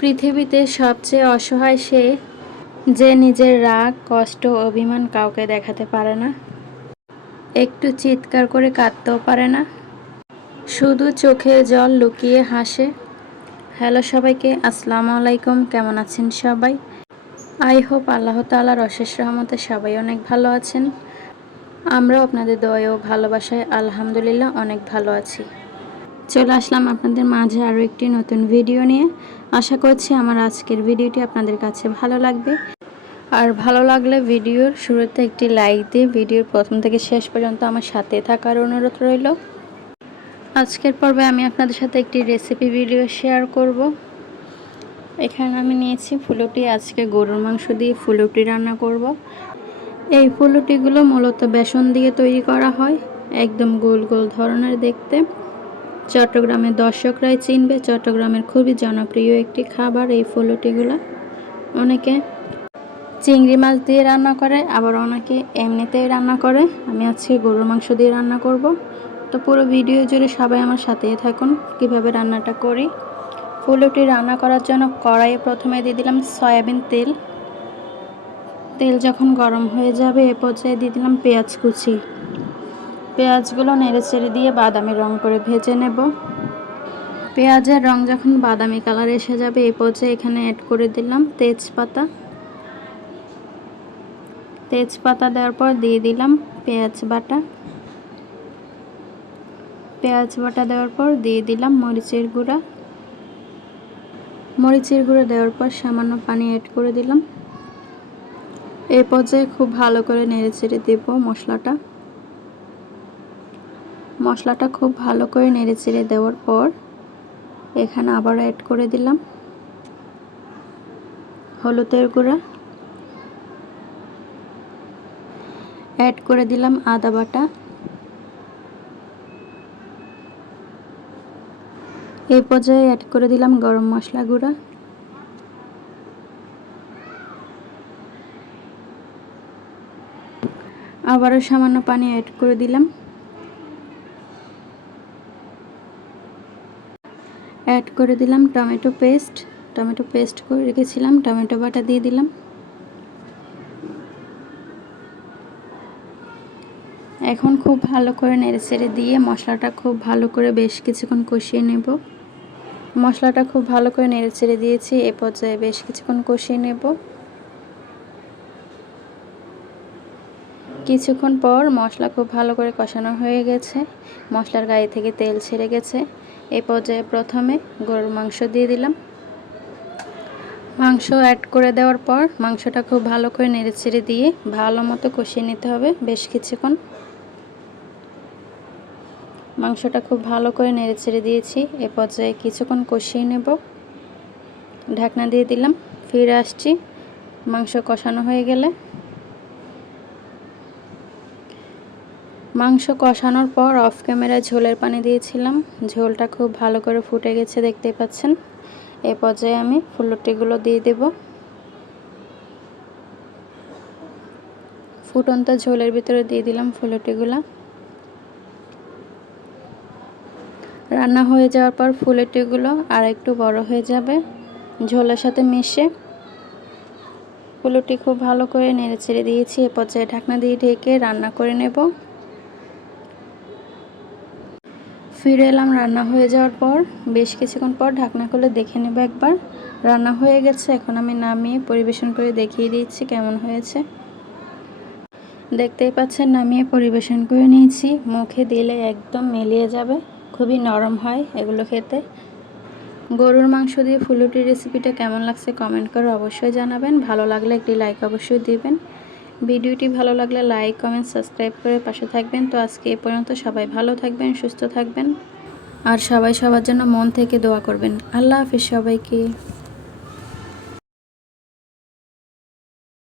পৃথিবীতে সবচেয়ে অসহায় সে যে নিজের রাগ, কষ্ট অভিমান কাউকে দেখাতে পারে না। একটু চিৎকার করে কাঁদতেও পারে না। শুধু চোখে জল লুকিয়ে হাসে। হ্যালো সবাইকে, আসসালামু আলাইকুম, কেমন আছেন সবাই? আই হোপ আল্লাহ তালার অশেষ রহমতে সবাই অনেক ভালো আছেন। আমরাও আপনাদের দয়া ও ভালোবাসায় আলহামদুলিল্লাহ অনেক ভালো আছি। চলে আসলাম আপনাদের মাঝে আরও একটি নতুন ভিডিও নিয়ে। আশা করছি আমার আজকের ভিডিওটি আপনাদের কাছে ভালো লাগবে। আর ভালো লাগলে ভিডিওর শুরুতে একটি লাইক দিয়ে ভিডিওর প্রথম থেকে শেষ পর্যন্ত আমার সাথে থাকার অনুরোধ রইল। আজকের পর্বে আমি আপনাদের সাথে একটি রেসিপি ভিডিও শেয়ার করব। এখানে আমি নিয়েছি ফুলুটি আজকে গরুর মাংস দিয়ে ফুলুটি রান্না করব। এই ফুলুটিগুলো মূলত বেসন দিয়ে তৈরি করা হয়, একদম গোল গোল ধরনের দেখতে। চট্টগ্রামের দর্শকরাই চিনবে। চট্টগ্রামের খুবই জনপ্রিয় একটি খাবার এই ফুলুটিগুলো। অনেকে চিংড়ি মাছ দিয়ে রান্না করে, আবার অনেকে এমনিতেই রান্না করে। আমি আজকে গরুর মাংস দিয়ে রান্না করব। তো পুরো ভিডিও জুড়ে সবাই আমার সাথেই থাকুন, কীভাবে রান্নাটা করি। ফুলুটি রান্না করার জন্য কড়াইয়ে প্রথমে দিয়ে দিলাম সয়াবিন তেল। তেল যখন গরম হয়ে যাবে, এ পর্যায়ে দিয়ে দিলাম পেঁয়াজ কুচি। পেঁয়াজগুলো নেড়ে চেড়ে দিয়ে বাদামি রং করে ভেজে নেব। পেঁয়াজের রং যখন বাদামি কালার এসে যাবে এই পর্যায়ে এখানে অ্যাড করে দিলাম তেজপাতা। তেজপাতা দেওয়ার পর দিয়ে দিলাম পেঁয়াজ বাটা। পেঁয়াজ বাটা দেওয়ার পর দিয়ে দিলাম মরিচের গুঁড়া। মরিচের গুঁড়ো দেওয়ার পর সামান্য পানি অ্যাড করে দিলাম। এই পর্যায়ে খুব ভালো করে নেড়ে চেড়ে দেব মশলাটা। মশলাটা খুব ভালো করে নেড়ে চেড়ে দেওয়ার পর এখানে আবার অ্যাড করে দিলাম হলুদের গুঁড়া। অ্যাড করে দিলাম আদা বাটা। এই পর্যায়ে অ্যাড করে দিলাম গরম মশলা গুঁড়া। আবারও সামান্য পানি অ্যাড করে দিলাম। অ্যাড করে দিলাম টমেটো পেস্ট টমেটো পেস্ট করে রেখেছিলাম, টমেটো বাটা দিয়ে দিলাম। এখন খুব ভালো করে নেড়ে চেড়ে দিয়ে মশলাটা খুব ভালো করে বেশ কিছুক্ষণ কষিয়ে নেব। মশলাটা খুব ভালো করে নেড়ে চেড়ে দিয়েছি, এ পর্যায়ে বেশ কিছুক্ষণ কষিয়ে নেব। কিছুক্ষণ পর মশলা খুব ভালো করে কষানো হয়ে গেছে। মশলার গায়ে থেকে তেল ছেড়ে গেছে। এই পর্যায়ে প্রথমে গরুর মাংস দিয়ে দিলাম। মাংস অ্যাড করে দেওয়ার পর মাংসটা খুব ভালো করে নেড়ে ছেড়ে দিয়ে ভালো মতো কষিয়ে নিতে হবে বেশ কিছুক্ষণ। মাংসটা খুব ভালো করে নেড়ে ছেড়ে দিয়েছি, এ পর্যায়ে কিছুক্ষণ কষিয়ে নেব। ঢাকনা দিয়ে দিলাম, ফিরে আসছি। মাংস কষানো হয়ে গেলে মাংস কষানোর পর অফ ক্যামেরায় ঝোলের পানি দিয়েছিলাম। ঝোলটা খুব ভালো করে ফুটে গেছে দেখতে পাচ্ছেন। এ পর্যায়ে আমি ফুলটিগুলো দিয়ে দেব। ফুটন্ত ঝোলের ভিতরে দিয়ে দিলাম ফুলটিগুলো রান্না হয়ে যাওয়ার পর ফুলটিগুলো আর একটু বড় হয়ে যাবে। ঝোলের সাথে মিশে ফুলটি খুব ভালো করে নেড়ে ছেড়ে দিয়েছি। এ পর্যায়ে ঢাকনা দিয়ে ঢেকে রান্না করে নেব। ফিরে এলাম রান্না হয়ে যাওয়ার পর। বেশ কিছুক্ষণ পর ঢাকনা খুলে দেখে নেব একবার। রান্না হয়ে গেছে, এখন আমি নামিয়ে পরিবেশন করে দেখিয়ে দিচ্ছি কেমন হয়েছে। দেখতেই পাচ্ছেন, নামিয়ে পরিবেশন করে নিয়েছি। মুখে দিলে একদম মেলিয়ে যাবে, খুবই নরম হয় এগুলো খেতে। গরুর মাংস দিয়ে ফুলুটির রেসিপিটা কেমন লাগছে কমেন্ট করে অবশ্যই জানাবেন। ভালো লাগলে একটি লাইক অবশ্যই দিবেন। ভিডিওটি ভালো লাগলে লাইক, কমেন্ট, সাবস্ক্রাইব করে পাশে থাকবেন। তো আজকে এ পর্যন্ত সবাই ভালো থাকবেন, সুস্থ থাকবেন। আর সবাই সবার জন্য মন থেকে দোয়া করবেন। আল্লাহ হাফিজ সবাইকে।